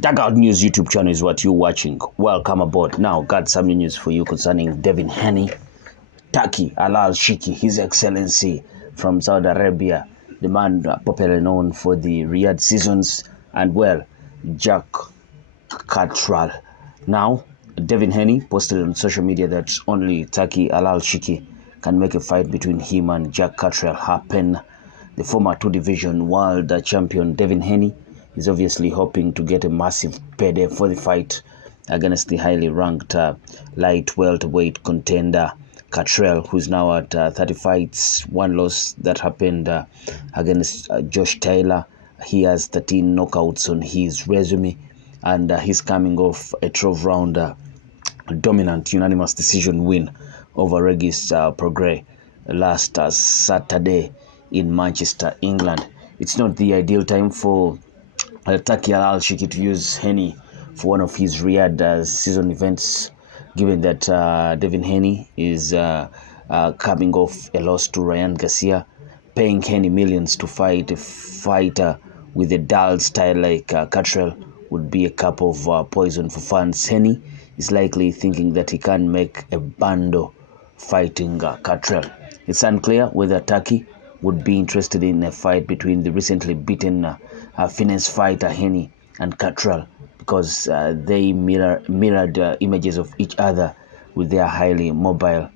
Dugout News YouTube channel is what you're watching. Welcome aboard. Now, got some news for you concerning Devin Haney, Turki, Alalshikh, His Excellency from Saudi Arabia, the man popularly known for the Riyadh seasons, and well, Jack Catterall. Now, Devin Haney posted on social media that only Turki Alalshikh can make a fight between him and Jack Catterall happen. The former two-division world champion Devin Haney is obviously hoping to get a massive payday for the fight against the highly ranked light welterweight contender Catterall, who's now at 30 fights, one loss that happened against Josh Taylor. He has 13 knockouts on his resume, and he's coming off a 12-round dominant unanimous decision win over Regis Prograis last Saturday in Manchester, England. It's not the ideal time for Turki Alalshikh to use Haney for one of his Riyadh season events, given that Devin Haney is coming off a loss to Ryan Garcia. Paying Haney millions to fight a fighter with a dull style like Catterall would be a cup of poison for fans. Haney is likely thinking that he can make a bundle fighting Catterall. It's unclear whether Turki would be interested in a fight between the recently beaten finesse fighter Haney and Catterall, because they mirrored images of each other with their highly mobile,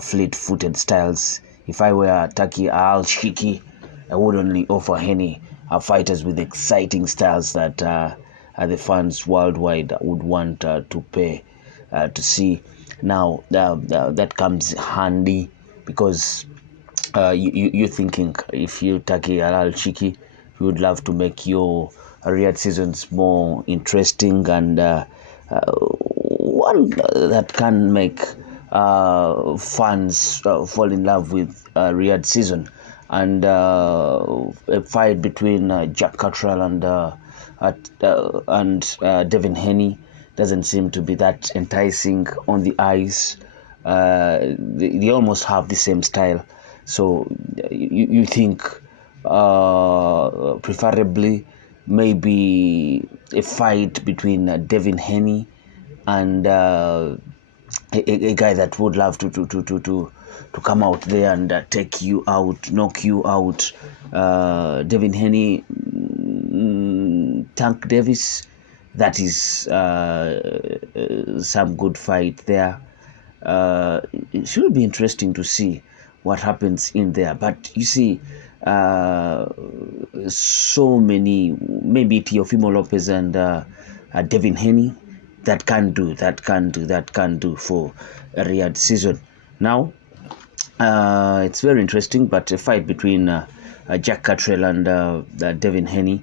fleet-footed styles. If I were Turki Alalshikh, I would only offer Haney fighters with exciting styles that the fans worldwide would want to pay to see. Now, that comes handy because you're thinking, if you Turki Alalshikh, you would love to make your Riyadh seasons more interesting and one that can make fans fall in love with Riyadh season. And a fight between Jack Catterall and Devin Haney doesn't seem to be that enticing on the eyes. They almost have the same style. So you think preferably maybe a fight between Devin Haney and a guy that would love to come out there and take you out, knock you out. Devin Haney, Tank Davis, that is some good fight there. It should be interesting to see what happens in there. But you see, so many, maybe Teofimo Lopez and Devin Haney, that can do for a Riyadh season. Now, it's very interesting, but a fight between Jack Catterall and Devin Haney,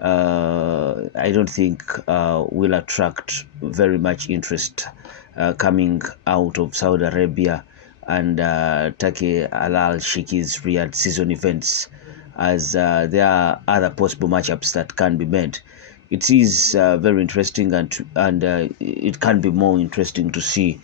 I don't think will attract very much interest coming out of Saudi Arabia and Turki Alalshikh's Riyadh season events, as there are other possible matchups that can be made. It is very interesting, and it can be more interesting to see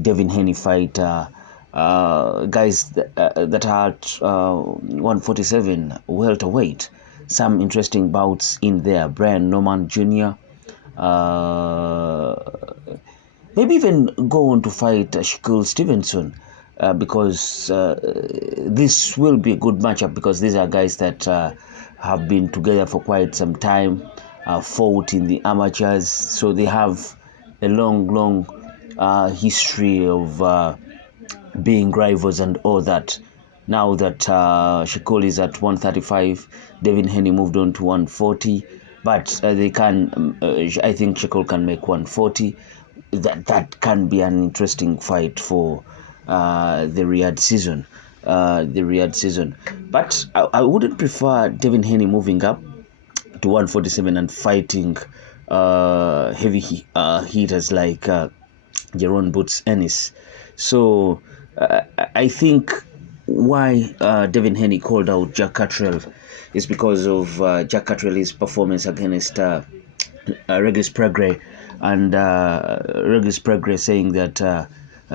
Devin Haney fight guys that are at 147 welterweight. Some interesting bouts in there. Brian Norman Jr. Maybe even go on to fight Shakur Stevenson. Because this will be a good matchup, because these are guys that have been together for quite some time, fought in the amateurs, so they have a long history of being rivals and all that. Now that Shakur is at 135, Devin Haney moved on to 140, but they can, I think Shakur can make 140. That can be an interesting fight for the Riyadh season. But I wouldn't prefer Devin Haney moving up to 147 and fighting heavy hitters like Jeron Boots Ennis. So I think why Devin Haney called out Jack Catterall is because of Jack Catterall's performance against Regis Prograis, and Regis Prograis saying that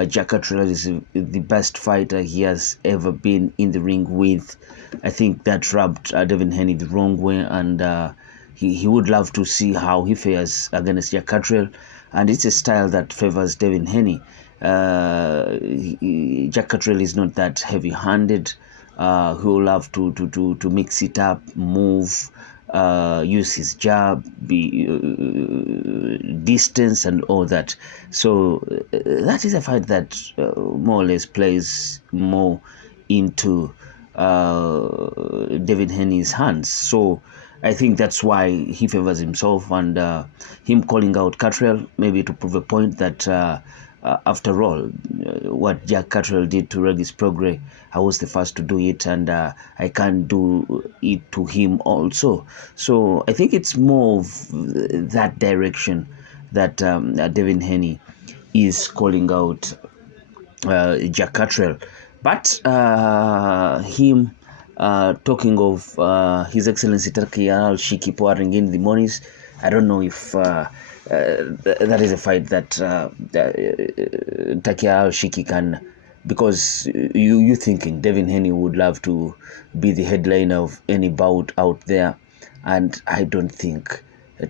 Jack Catterall is the best fighter he has ever been in the ring with. I think that rubbed Devin Haney the wrong way, and he would love to see how he fares against Catterall, and it's a style that favors Devin Haney. Catterall is not that heavy-handed. He will love to mix it up, move, use his jab, distance, and all that. So that is a fight that more or less plays more into Devin Haney's hands. So I think that's why he favors himself, and him calling out Catterall maybe to prove a point that after all, what Catterall did to Regis Prograis, I was the first to do it, and I can't do it to him also. So I think it's more of that direction that Devin Haney is calling out Catterall. But him talking of His Excellency Turki Alalshikh pouring in the monies, I don't know if that is a fight that Turki Alalshikh can, because you thinking Devin Haney would love to be the headliner of any bout out there, and I don't think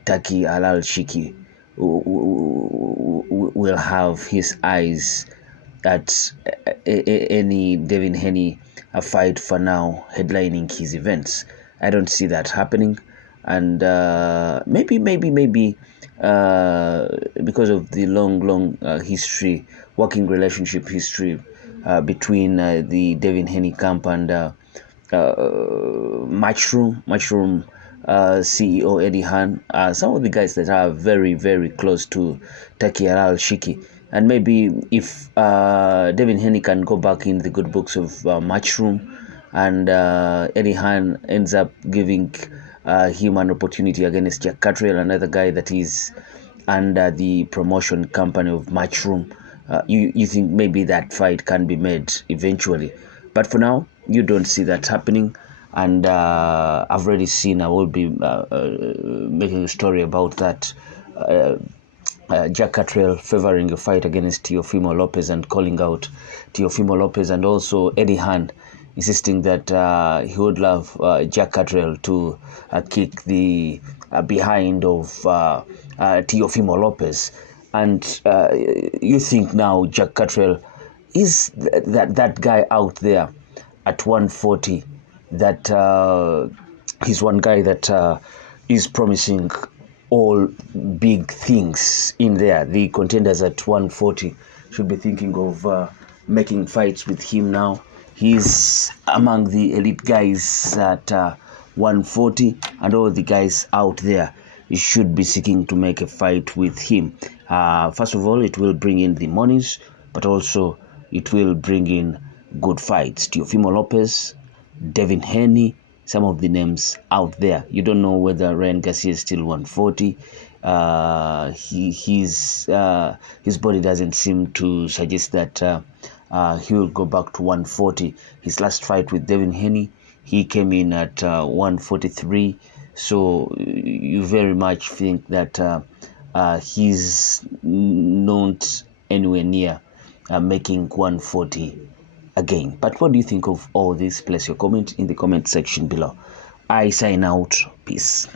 Turki Alalshikh will have his eyes at any Devin Haney fight for now headlining his events. I don't see that happening, and maybe because of the long history, working relationship history between the Devin Haney camp and Matchroom CEO Eddie Hearn, some of the guys that are very close to Turki Alalshikh. And maybe if Devin Haney can go back in the good books of Matchroom, and Eddie Hearn ends up giving him an opportunity against Catterall, another guy that is under the promotion company of Matchroom, you think maybe that fight can be made eventually. But for now, you don't see that happening. And I've already seen, I will be making a story about that. Catterall favoring a fight against Teofimo Lopez and calling out Teofimo Lopez, and also Eddie Hearn insisting that he would love Catterall to kick the behind of Teofimo Lopez. And you think now Catterall is that guy out there at 140, that he's one guy that is promising all big things in there. The contenders at 140 should be thinking of making fights with him now. He's among the elite guys at 140, and all the guys out there should be seeking to make a fight with him. First of all, it will bring in the monies, but also it will bring in good fights. Teofimo Lopez, Devin Haney, some of the names out there. You don't know whether Ryan Garcia is still 140. His body doesn't seem to suggest that he will go back to 140. His last fight with Devin Haney, he came in at 143. So you very much think that he's not anywhere near making 140 again. But what do you think of all this? Place your comment in the comment section below. I sign out. Peace.